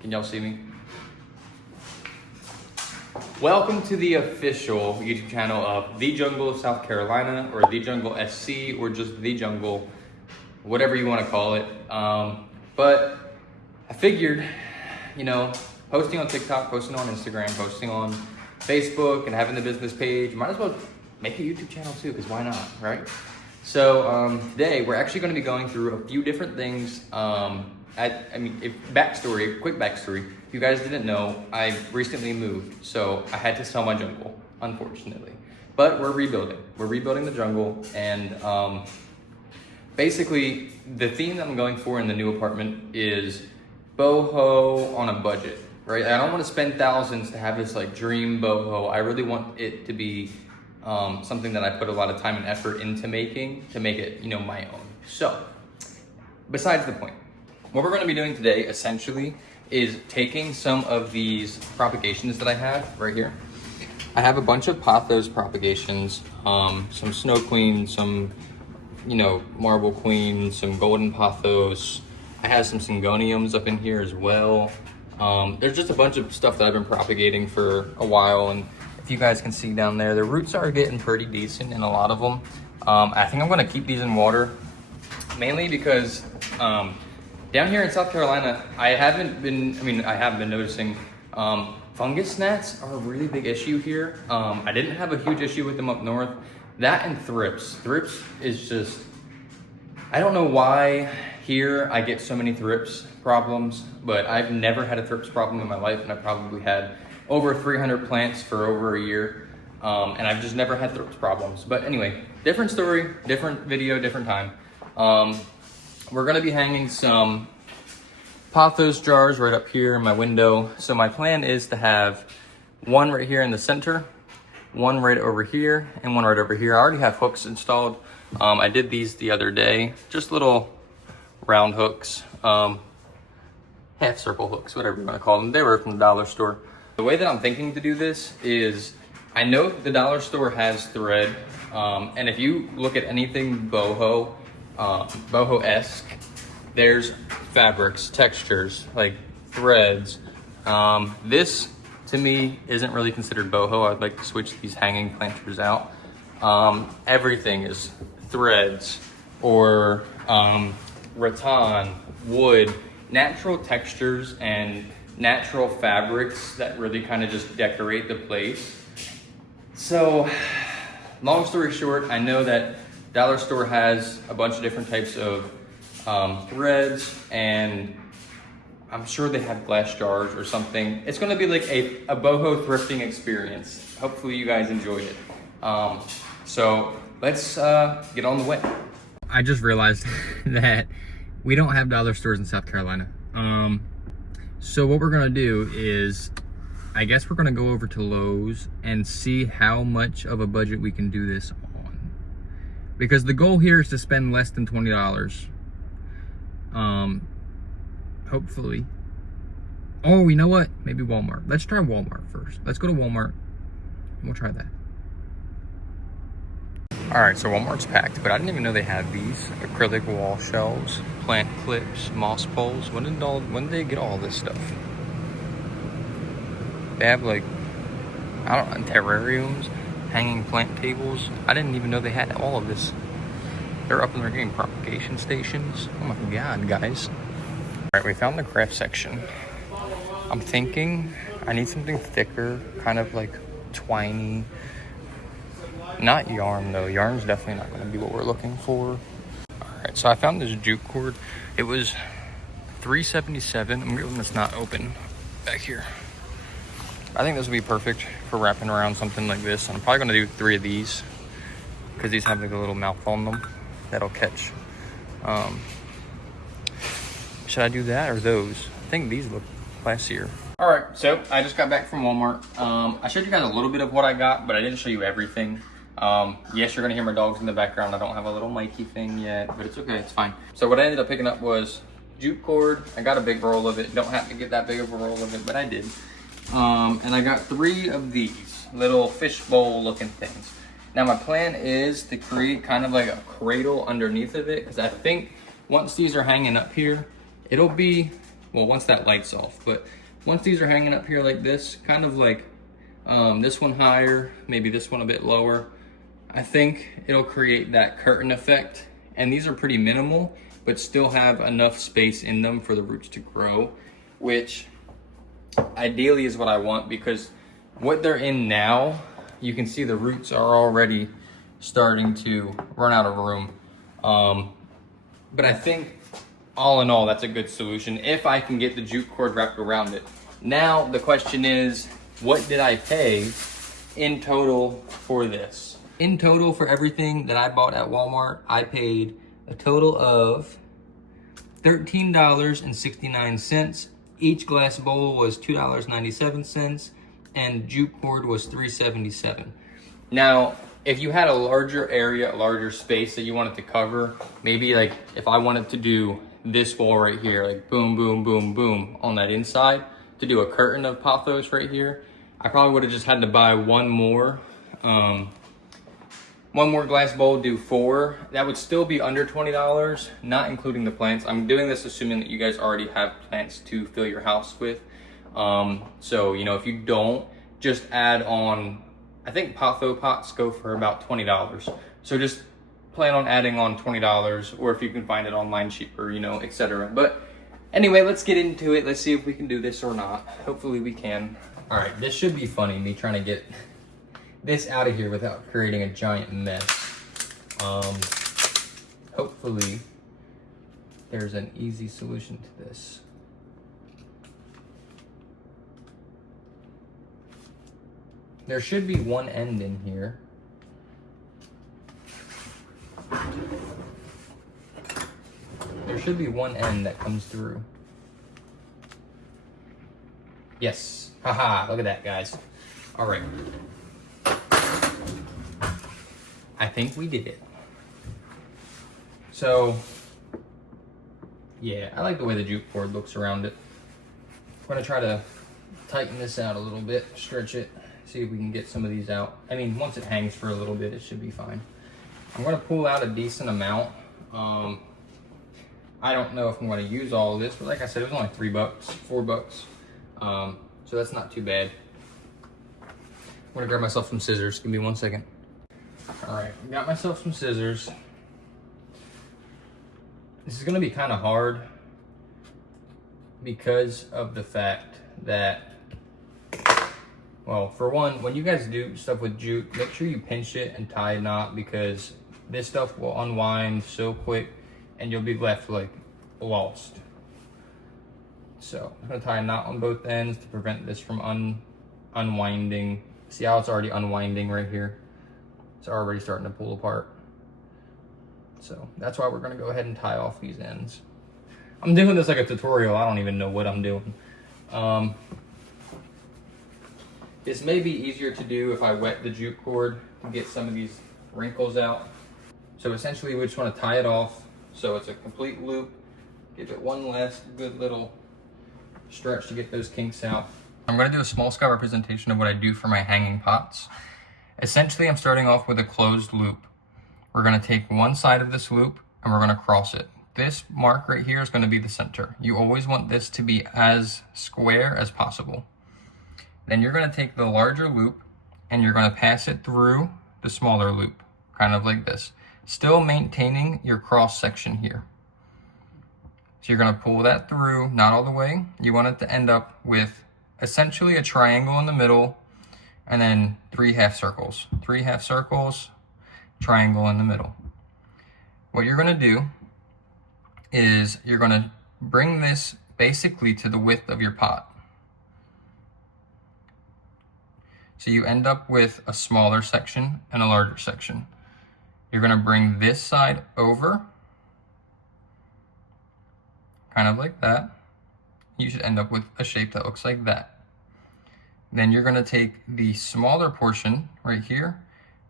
Can y'all see me? Welcome to the official YouTube channel of The Jungle of South Carolina, or The Jungle SC, or just The Jungle, whatever you want to call it. But I figured, you know, posting on TikTok, posting on Instagram, posting on Facebook, and having the business page, might as well make a YouTube channel too, because why not, right? So today we're actually going to be going through a few different things. Quick backstory. If you guys didn't know, I recently moved, so I had to sell my jungle, unfortunately. But we're rebuilding. We're rebuilding the jungle, and basically the theme that I'm going for in the new apartment is boho on a budget, right? I don't want to spend thousands to have this like dream boho. I really want it to be something that I put a lot of time and effort into making, to make it, you know, my own. So, besides the point, what we're going to be doing today essentially is taking some of these propagations that I have right here. I have a bunch of Pothos propagations, some Snow Queen, some, you know, Marble Queen, some Golden Pothos. I have some Syngoniums up in here as well. There's just a bunch of stuff that I've been propagating for a while, and if you guys can see down there, the roots are getting pretty decent in a lot of them. I think I'm going to keep these in water, mainly because down here in South Carolina, I have been noticing fungus gnats are a really big issue here. I didn't have a huge issue with them up north. That and thrips. Thrips is just, I don't know why here I get so many thrips problems, but I've never had a thrips problem in my life, and I probably had over 300 plants for over a year, and I've just never had thrips problems. But anyway, different story, different video, different time. We're gonna be hanging some Pothos jars right up here in my window. So my plan is to have one right here in the center, one right over here, and one right over here. I already have hooks installed. I did these the other day, just little round hooks, half circle hooks, whatever you wanna call them. They were from the dollar store. The way that I'm thinking to do this is, I know the dollar store has thread, and if you look at anything boho, boho-esque, there's fabrics, textures, like threads. This, to me, isn't really considered boho. I'd like to switch these hanging planters out. Everything is threads or rattan, wood, natural textures and natural fabrics that really kind of just decorate the place. So, long story short, I know that dollar store has a bunch of different types of threads, and I'm sure they have glass jars or something. It's gonna be like a boho thrifting experience. Hopefully you guys enjoyed it. So let's get on the way. I just realized that we don't have dollar stores in South Carolina. So what we're gonna do is, I guess we're gonna go over to Lowe's and see how much of a budget we can do this on. Because the goal here is to spend less than $20. Hopefully. Oh, you know what? Maybe Walmart. Let's try Walmart first. Let's go to Walmart and we'll try that. All right, so Walmart's packed, but I didn't even know they had these acrylic wall shelves, plant clips, moss poles. When did they get all this stuff? They have like, I don't know, terrariums, hanging plant tables. I didn't even know they had all of this. They're up in their game propagation stations. Oh my God, guys. All right, we found the craft section. I'm thinking I need something thicker, kind of like twiny. Not yarn though. Yarn's definitely not gonna be what we're looking for. All right, so I found this jute cord. It was $3.77. I'm getting this not open back here. I think this would be perfect for wrapping around something like this. I'm probably gonna do 3 of these because these have like a little mouth on them that'll catch. Should I do that or those? I think these look classier. All right, so I just got back from Walmart. I showed you guys a little bit of what I got, but I didn't show you everything. Yes, you're gonna hear my dogs in the background. I don't have a little Mikey thing yet, but it's okay, it's fine. So what I ended up picking up was jute cord. I got a big roll of it. Don't have to get that big of a roll of it, but I did. And I got 3 of these little fishbowl looking things. Now my plan is to create kind of like a cradle underneath of it, because I think once these are hanging up here, it'll be well, once that light's off. But once these are hanging up here like this, kind of like this one higher, maybe this one a bit lower, I think it'll create that curtain effect. And these are pretty minimal, but still have enough space in them for the roots to grow, which ideally is what I want, because what they're in now, you can see the roots are already starting to run out of room. But I think all in all, that's a good solution if I can get the jute cord wrapped around it. Now, the question is, what did I pay in total for this? In total for everything that I bought at Walmart, I paid a total of $13.69. Each glass bowl was $2.97, and jute cord was $3.77. Now, if you had a larger area, a larger space that you wanted to cover, maybe like if I wanted to do this wall right here, like boom, boom, boom, boom on that inside, to do a curtain of Pothos right here, I probably would have just had to buy one more glass bowl, do 4. That would still be under $20, not including the plants. I'm doing this assuming that you guys already have plants to fill your house with. So, you know, if you don't, just add on, I think Potho pots go for about $20. So just plan on adding on $20, or if you can find it online cheaper, you know, etc. But anyway, let's get into it. Let's see if we can do this or not. Hopefully we can. All right, this should be funny, me trying to get this out of here without creating a giant mess. Hopefully there's an easy solution to this. There should be one end in here. There should be one end that comes through. Yes, haha, look at that, guys. All right. I think we did it. So, yeah, I like the way the jute cord looks around it. I'm gonna try to tighten this out a little bit, stretch it, see if we can get some of these out. I mean, once it hangs for a little bit, it should be fine. I'm gonna pull out a decent amount. I don't know if I'm gonna use all of this, but like I said, it was only $3, $4. So that's not too bad. I'm gonna grab myself some scissors. Give me 1 second. All right, got myself some scissors. This is gonna be kind of hard because of the fact that, well, for one, when you guys do stuff with jute, make sure you pinch it and tie a knot, because this stuff will unwind so quick and you'll be left like lost. So I'm gonna tie a knot on both ends to prevent this from unwinding. See how it's already unwinding right here? It's already starting to pull apart. So that's why we're gonna go ahead and tie off these ends. I'm doing this like a tutorial. I don't even know what I'm doing. This may be easier to do if I wet the jute cord to get some of these wrinkles out. So essentially we just wanna tie it off so it's a complete loop. Give it one last good little stretch to get those kinks out. I'm gonna do a small scale representation of what I do for my hanging pots. Essentially, I'm starting off with a closed loop. We're gonna take one side of this loop and we're gonna cross it. This mark right here is gonna be the center. You always want this to be as square as possible. Then you're gonna take the larger loop and you're gonna pass it through the smaller loop, kind of like this, still maintaining your cross section here. So you're gonna pull that through, not all the way. You want it to end up with essentially a triangle in the middle, and then 3 half circles. 3 half circles, triangle in the middle. What you're gonna do is you're gonna bring this basically to the width of your pot. So you end up with a smaller section and a larger section. You're gonna bring this side over, kind of like that. You should end up with a shape that looks like that. Then you're gonna take the smaller portion right here,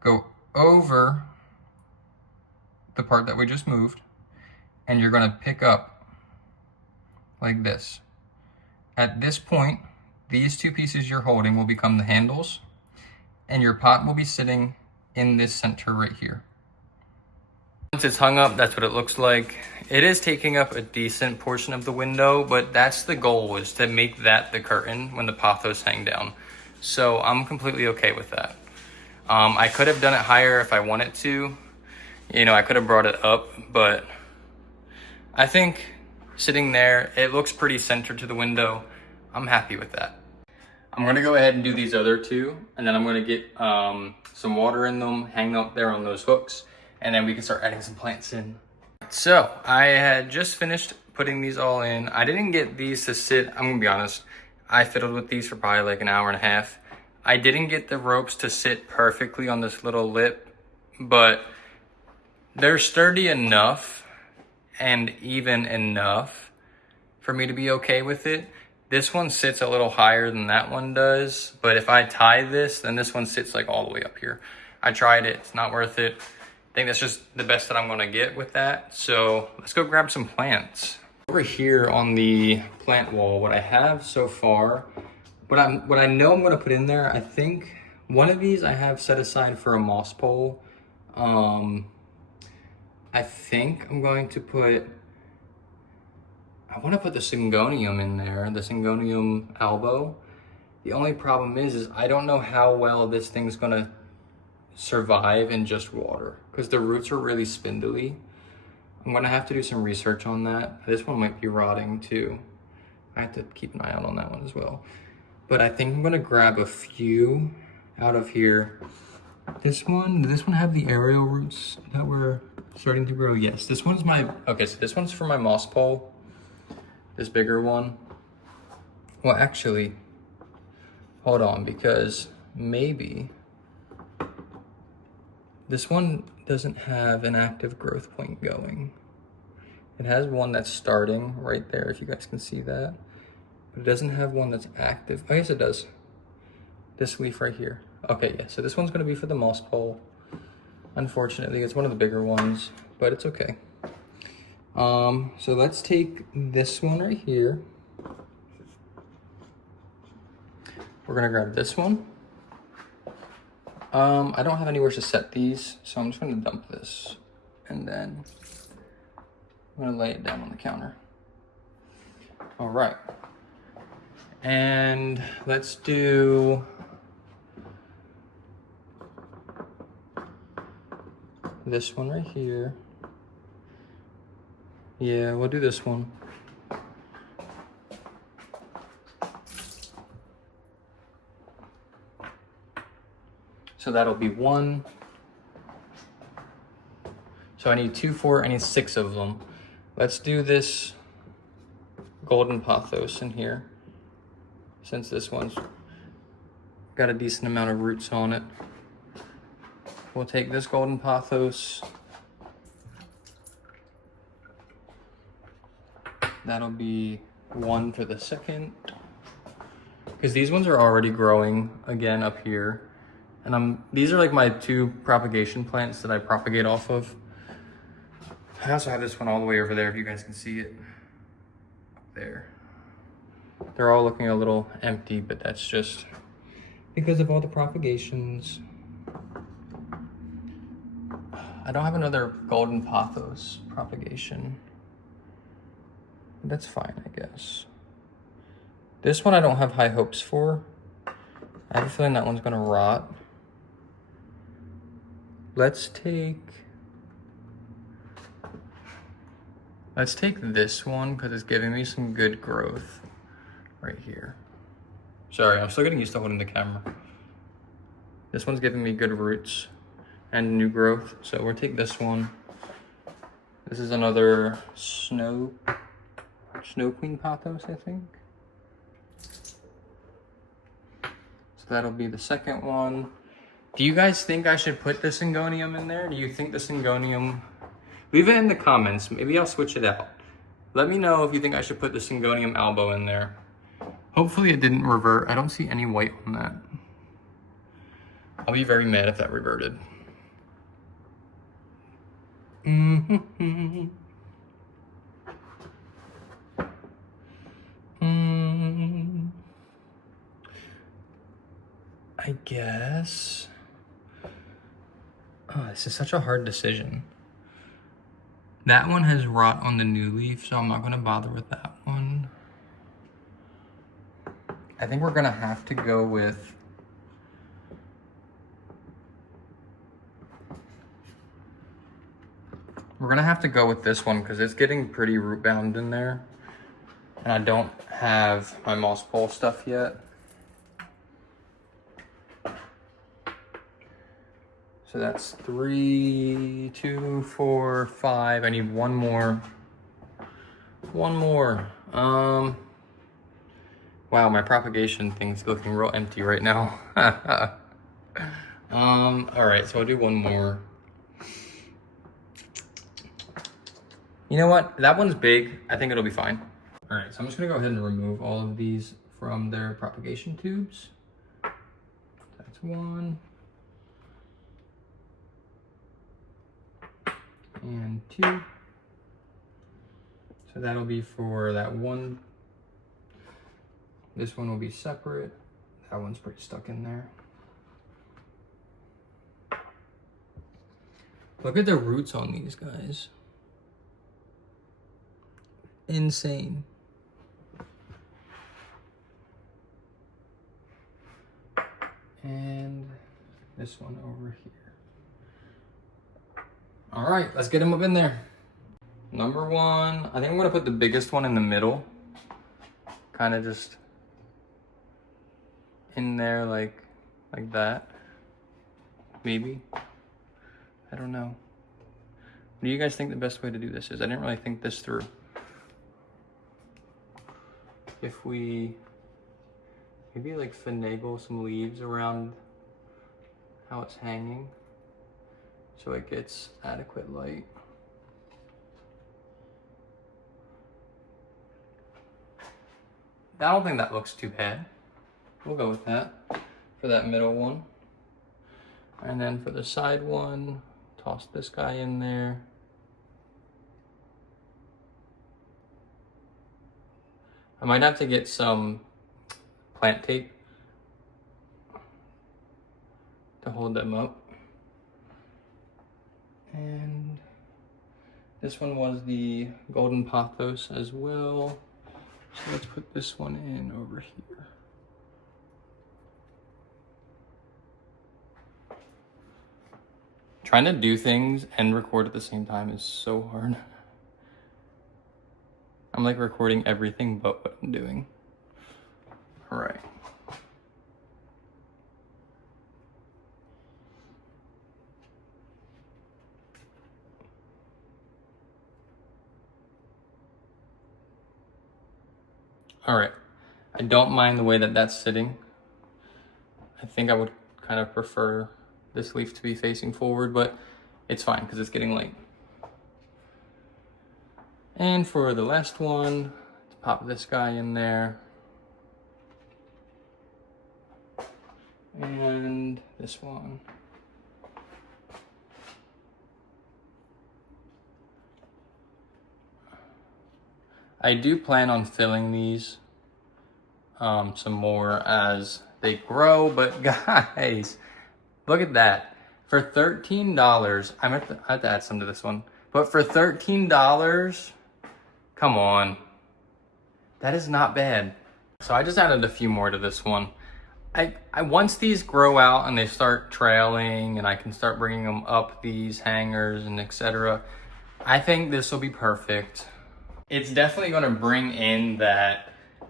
go over the part that we just moved, and you're gonna pick up like this. At this point, these two pieces you're holding will become the handles, and your pot will be sitting in this center right here. Once it's hung up, that's what it looks like. It is taking up a decent portion of the window, but that's the goal, is to make that the curtain when the pothos hang down. So I'm completely okay with that. I could have done it higher if I wanted to. You know, I could have brought it up, but I think sitting there, it looks pretty centered to the window. I'm happy with that. I'm gonna go ahead and do these other two, and then I'm gonna get some water in them, hang up there on those hooks, and then we can start adding some plants in. So I had just finished putting these all in. I didn't get these to sit, I'm gonna be honest, I fiddled with these for probably like an hour and a half. I didn't get the ropes to sit perfectly on this little lip, but they're sturdy enough and even enough for me to be okay with it. This one sits a little higher than that one does, but if I tie this, then this one sits like all the way up here. I tried it, it's not worth it. I think that's just the best that I'm gonna get with that. So let's go grab some plants. Over here on the plant wall, what I have so far, what I know I'm gonna put in there, I think one of these I have set aside for a moss pole. I think I'm going to put, I want to put the Syngonium in there, the Syngonium albo. The only problem is I don't know how well this thing's gonna survive in just water because the roots are really spindly. I'm gonna have to do some research on that. This one might be rotting too. I have to keep an eye out on that one as well. But I think I'm gonna grab a few out of here. Does this one have the aerial roots that were starting to grow? Yes, this one's okay, so this one's for my moss pole. This bigger one. Well, actually, hold on, because maybe this one doesn't have an active growth point going. It has one that's starting right there, if you guys can see that. But it doesn't have one that's active. Oh, yes, it does. This leaf right here. Okay, yeah, so this one's gonna be for the moss pole. Unfortunately, it's one of the bigger ones, but it's okay. So let's take this one right here. We're gonna grab this one. I don't have anywhere to set these, so I'm just gonna dump this. And then I'm gonna lay it down on the counter. All right. And let's do this one right here. Yeah, we'll do this one. So that'll be one. So I need 2, 4, I need 6 of them. Let's do this golden pothos in here, since this one's got a decent amount of roots on it. We'll take this golden pothos. That'll be 1 for the second. Because these ones are already growing again up here. And these are like my 2 propagation plants that I propagate off of. I also have this one all the way over there, if you guys can see it. Up there. They're all looking a little empty, but that's just because of all the propagations. I don't have another golden pothos propagation. That's fine, I guess. This one I don't have high hopes for. I have a feeling that one's gonna rot. Let's take this one because it's giving me some good growth right here. Sorry, I'm still getting used to holding the camera. This one's giving me good roots and new growth, so we'll take this one. This is another Snow Queen pothos, I think. So that'll be the second one. Do you guys think I should put the Syngonium in there? Do you think the Syngonium... Leave it in the comments. Maybe I'll switch it out. Let me know if you think I should put the Syngonium albo in there. Hopefully it didn't revert. I don't see any white on that. I'll be very mad if that reverted. I guess. Oh, this is such a hard decision. That one has rot on the new leaf, so I'm not gonna bother with that one. I think we're gonna have to go with this one because it's getting pretty root bound in there. And I don't have my moss pole stuff yet. So that's 3, 2, 4, 5. I need one more. Wow, my propagation thing's looking real empty right now. All right, so I'll do one more. You know what? That one's big. I think it'll be fine. All right, so I'm just gonna go ahead and remove all of these from their propagation tubes. That's one. And 2. So that'll be for that one. This one will be separate. That one's pretty stuck in there. Look at the roots on these guys. Insane. And this one over here. All right, let's get them up in there. Number 1, I think I'm gonna put the biggest one in the middle. Kind of just in there like that. Maybe. I don't know. What do you guys think the best way to do this is? I didn't really think this through. If we maybe like finagle some leaves around how it's hanging so it gets adequate light. I don't think that looks too bad. We'll go with that for that middle one. And then for the side one, toss this guy in there. I might have to get some plant tape to hold them up. And this one was the golden pothos as well. So let's put this one in over here. Trying to do things and record at the same time is so hard. I'm like recording everything but what I'm doing. All right. All right. I don't mind the way that that's sitting. I think I would kind of prefer this leaf to be facing forward, but it's fine because it's getting light. And for the last one, let's pop this guy in there. And this one. I do plan on filling these some more as they grow, but guys, look at that. For $13, I have to add some to this one, but for $13, come on. That is not bad. So I just added a few more to this one. I once these grow out and they start trailing and I can start bringing them up these hangers and etc., I think this will be perfect. It's definitely going to bring in that,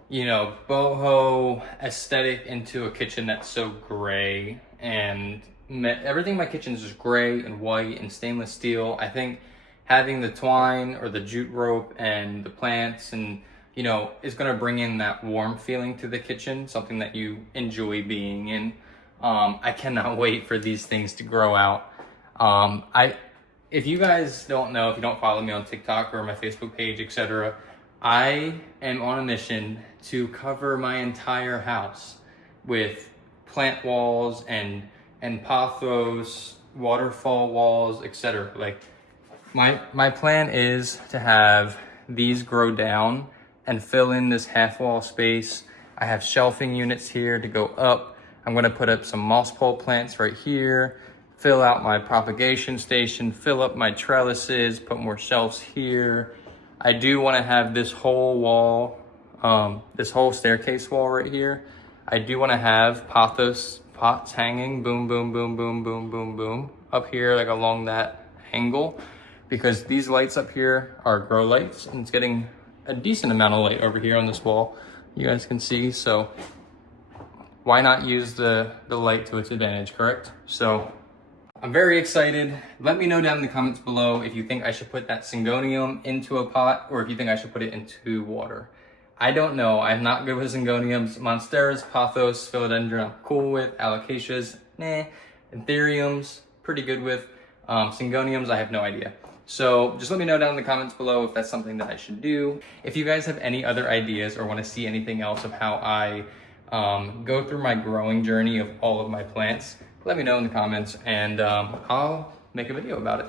you know, boho aesthetic into a kitchen that's so gray, and everything in my kitchen is just gray and white and stainless steel. I think having the twine or the jute rope and the plants and, you know, is going to bring in that warm feeling to the kitchen, something that you enjoy being in. I cannot wait for these things to grow out. If you guys don't know, if you don't follow me on TikTok or my Facebook page, etc., I am on a mission to cover my entire house with plant walls and pothos, waterfall walls, etc. Like my plan is to have these grow down and fill in this half wall space. I have shelving units here to go up. I'm gonna put up some moss pole plants right here, fill out my propagation station, fill up my trellises, put more shelves here. I do want to have this whole wall, this whole staircase wall right here. I do want to have Pothos pots hanging, boom, boom, boom, boom, boom, boom, boom, up here, like along that angle, because these lights up here are grow lights, and it's getting a decent amount of light over here on this wall, you guys can see. So why not use the light to its advantage, correct? So I'm very excited. Let me know down in the comments below if you think I should put that Syngonium into a pot, or if you think I should put it into water. I don't know. I'm not good with Syngoniums. Monsteras, Pothos, Philodendron, I'm cool with. Alocasias, nah. Anthuriums, pretty good with. Syngoniums, I have no idea. So just let me know down in the comments below if that's something that I should do. If you guys have any other ideas or want to see anything else of how I go through my growing journey of all of my plants, let me know in the comments, and I'll make a video about it.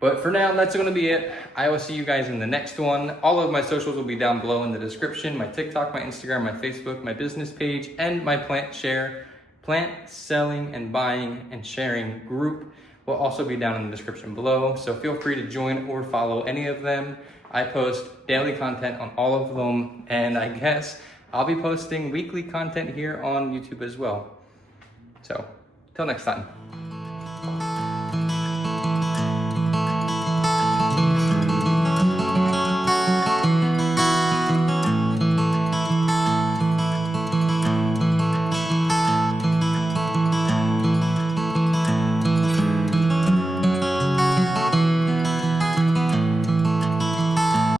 But for now, that's gonna be it. I will see you guys in the next one. All of my socials will be down below in the description. My TikTok, my Instagram, my Facebook, my business page, and my plant selling and buying and sharing group will also be down in the description below. So feel free to join or follow any of them. I post daily content on all of them, and I guess I'll be posting weekly content here on YouTube as well. So till next time.